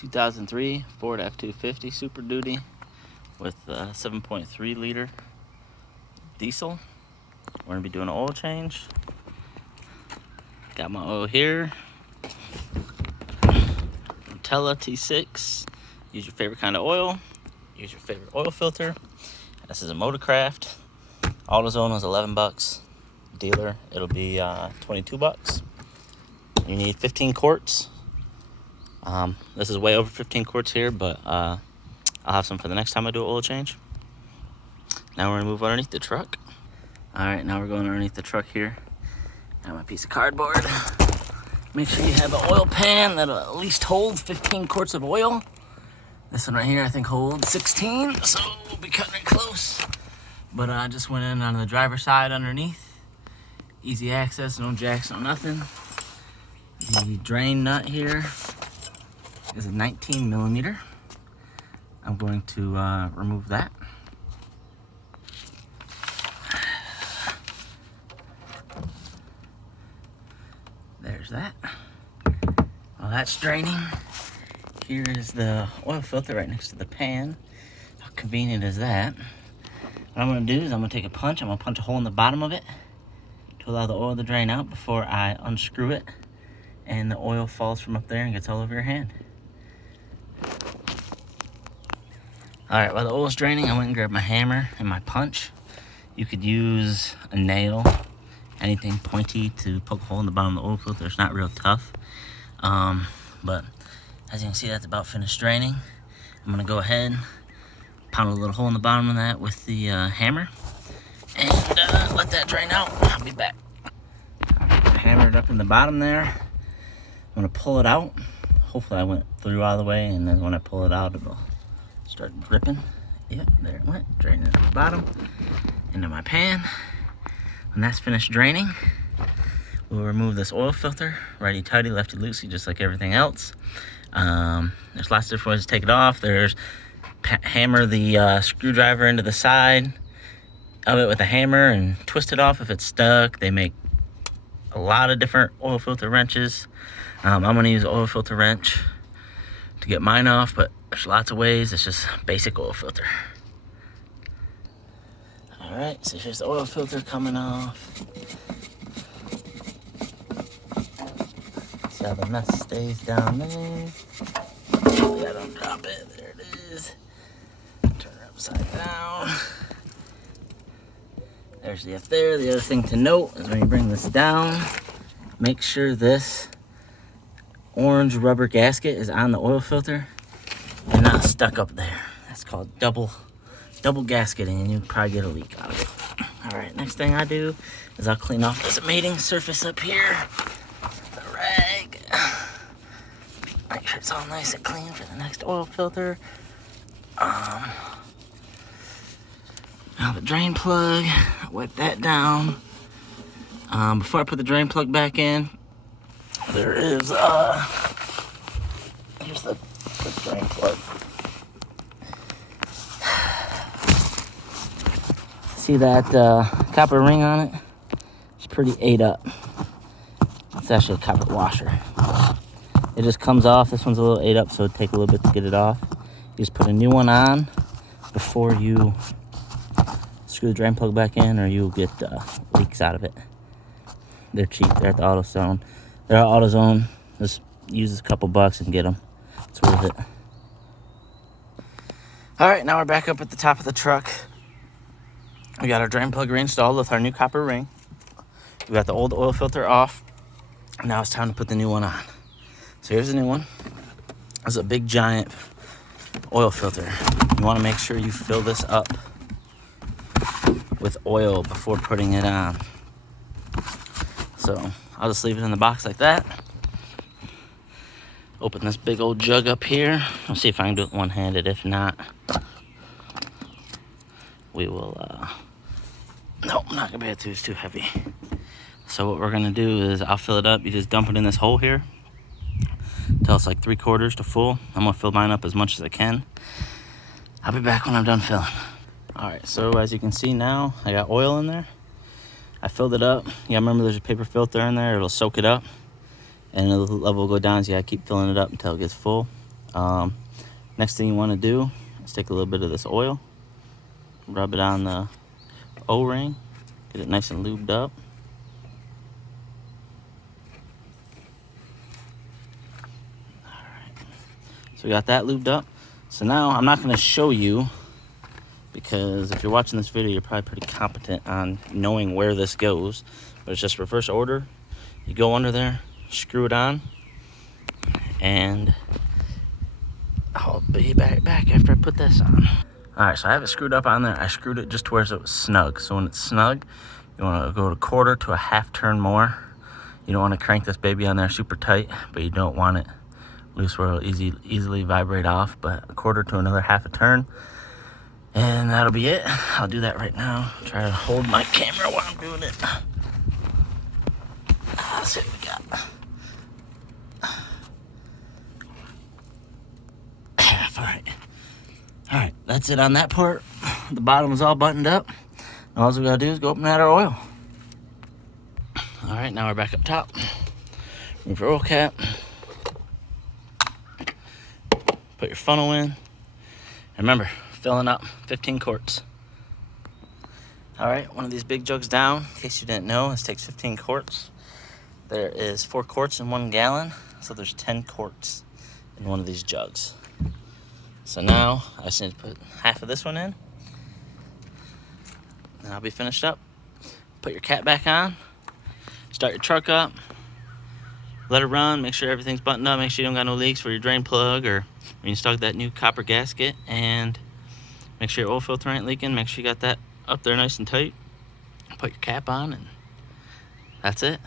2003 Ford F250 Super Duty with 7.3 liter diesel. We're gonna be doing an oil change. Got my oil here. Tella T6. Use your favorite kind of oil. Use your favorite oil filter. This is a Motorcraft. AutoZone is 11 bucks. Dealer, it'll be 22 bucks. You need 15 quarts. This is way over 15 quarts here, but I'll have some for the next time I do an oil change. Now we're gonna move underneath the truck. All right, now we're going underneath the truck here. Got my piece of cardboard. Make sure you have an oil pan that'll at least hold 15 quarts of oil. This one right here, I think, holds 16, so we'll be cutting it close. But I just went in on the driver's side underneath. Easy access, no jacks, no nothing. The drain nut here is a 19 millimeter. I'm going to remove that. There's that. While that's draining, here is the oil filter right next to the pan. How convenient is that? What I'm gonna do is I'm gonna take a punch. I'm gonna punch a hole in the bottom of it to allow the oil to drain out before I unscrew it and the oil falls from up there and gets all over your hand. All right, while the oil's draining, I went and grabbed my hammer and my punch. You could use a nail, anything pointy to poke a hole in the bottom of the oil filter. It's not real tough. But as you can see, that's about finished draining. I'm gonna go ahead, pound a little hole in the bottom of that with the hammer and let that drain out. I'll be back. All right, hammered up in the bottom there. I'm gonna pull it out. Hopefully I went through all the way, and then when I pull it out, it'll start dripping. Yep, there it went, draining at the bottom into my pan. When that's finished draining, we'll remove this oil filter, righty-tighty, lefty-loosey, just like everything else. There's lots of different ways to take it off. There's hammer the screwdriver into the side of it with a hammer and twist it off if it's stuck. They make a lot of different oil filter wrenches. I'm gonna use an oil filter wrench to get mine off, but there's lots of ways. It's just basic oil filter. All right, so here's the oil filter coming off. See how the mess stays down there. Yeah, don't drop it. There it is. Turn her upside down. There's the F there. The other thing to note is when you bring this down, make sure this orange rubber gasket is on the oil filter and not stuck up there. That's called double gasketing, and you'll probably get a leak out of it. All right, next thing I do is I'll clean off this mating surface up here with a rag. Make sure it's all nice and clean for the next oil filter. Now the drain plug, wipe that down. Before I put the drain plug back in, there is here's the drain plug. See that copper ring on it? It's pretty ate up. It's actually a copper washer. It just comes off. This one's a little ate up, so it'll take a little bit to get it off. You just put a new one on before you screw the drain plug back in, or you'll get leaks out of it. They're cheap. They're at the AutoZone. They're at AutoZone. Just use a couple bucks and get them. It's worth it. All right, now we're back up at the top of the truck. We got our drain plug reinstalled with our new copper ring. We got the old oil filter off. Now it's time to put the new one on. So here's the new one. This is a big giant oil filter. You want to make sure you fill this up with oil before putting it on. So I'll just leave it in the box like that. Open this big old jug up here. I'll see if I can do it one-handed. If not, we will nope, I'm not gonna be able to. It's too heavy. So what we're gonna do is I'll fill it up. You just dump it in this hole here till it's like 3/4 to full. I'm gonna fill mine up as much as I can. I'll be back when I'm done filling. All right, so as you can see now, I got oil in there. I filled it up. Yeah, remember there's a paper filter in there. It'll soak it up and the level will go down, so you gotta keep filling it up until it gets full. Next thing you want to do is take a little bit of this oil, rub it on the O-ring, get it nice and lubed up. So we got that lubed up. So now I'm not going to show you, because if you're watching this video, you're probably pretty competent on knowing where this goes. But it's just reverse order. You go under there, screw it on, and I'll be back after I put this on. Alright, so I have it screwed up on there. I screwed it just to where it was snug. So when it's snug, you want to go to quarter to a half turn more. You don't want to crank this baby on there super tight, but you don't want it loose where it'll easily vibrate off. But a quarter to another half a turn, and that'll be it. I'll do that right now. Try to hold my camera while I'm doing it. Let's see what we got. Half, alright, that's it on that part. The bottom is all buttoned up. All we gotta do is go open that our oil. Alright, now we're back up top. Remove your oil cap. Put your funnel in. And remember, filling up 15 quarts. Alright, one of these big jugs down. In case you didn't know, this takes 15 quarts. There is 4 quarts in 1 gallon, so there's 10 quarts in one of these jugs. So now I just need to put half of this one in, and I'll be finished up. Put your cap back on, start your truck up, let it run, make sure everything's buttoned up, make sure you don't got no leaks for your drain plug or when you install that new copper gasket, and make sure your oil filter ain't leaking, make sure you got that up there nice and tight. Put your cap on, and that's it.